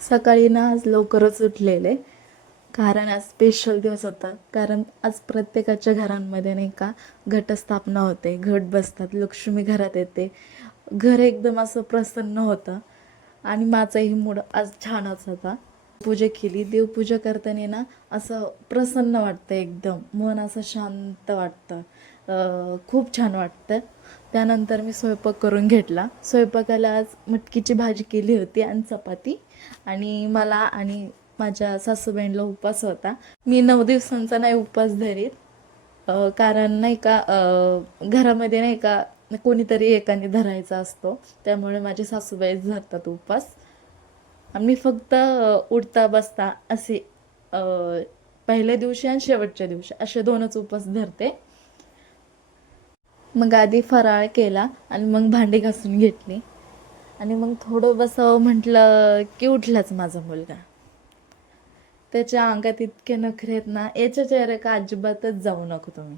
सकाळी ना आज लवकरच उठलेले, कारण आज स्पेशल दिवस होता. कारण आज प्रत्येकाच्या घरांमध्ये नाही का घटस्थापना होते, घट बसतात, लक्ष्मी घरात येते, घर एकदम असं प्रसन्न होतं. आणि माझाही मूड आज छानच होता. पूजा केली. देवपूजा करताना ना असं प्रसन्न वाटतं, एकदम मन असं शांत वाटतं. खूप छान वाटतं. त्यानंतर मी स्वयंपाक करून घेतला. स्वयंपाकाला आज मटकीची भाजी केली होती आणि चपाती. आणि मला आणि माझ्या सासूबाईंना उपवास होता. मी 9 दिवसांचा नाही उपवास धरीत. कारण नाही का घरामध्ये नाही का कोणीतरी एकाने धरायचा असतो, त्यामुळे माझे सासूबाईच धरतात उपवास. मी फक्त उठता बसता असे अ, पहिल्या दिवशी आणि शेवटच्या दिवशी असे 2च उपवास धरते. मग आधी फराळ केला आणि मग भांडी घासून घेतली आणि मग थोडं बसावं म्हटलं की उठलाच माझा मुलगा. त्याच्या अंगात इतके नखरे आहेत ना, याच्या चेहऱ्या का अजिबातच जाऊ नको तुम्ही.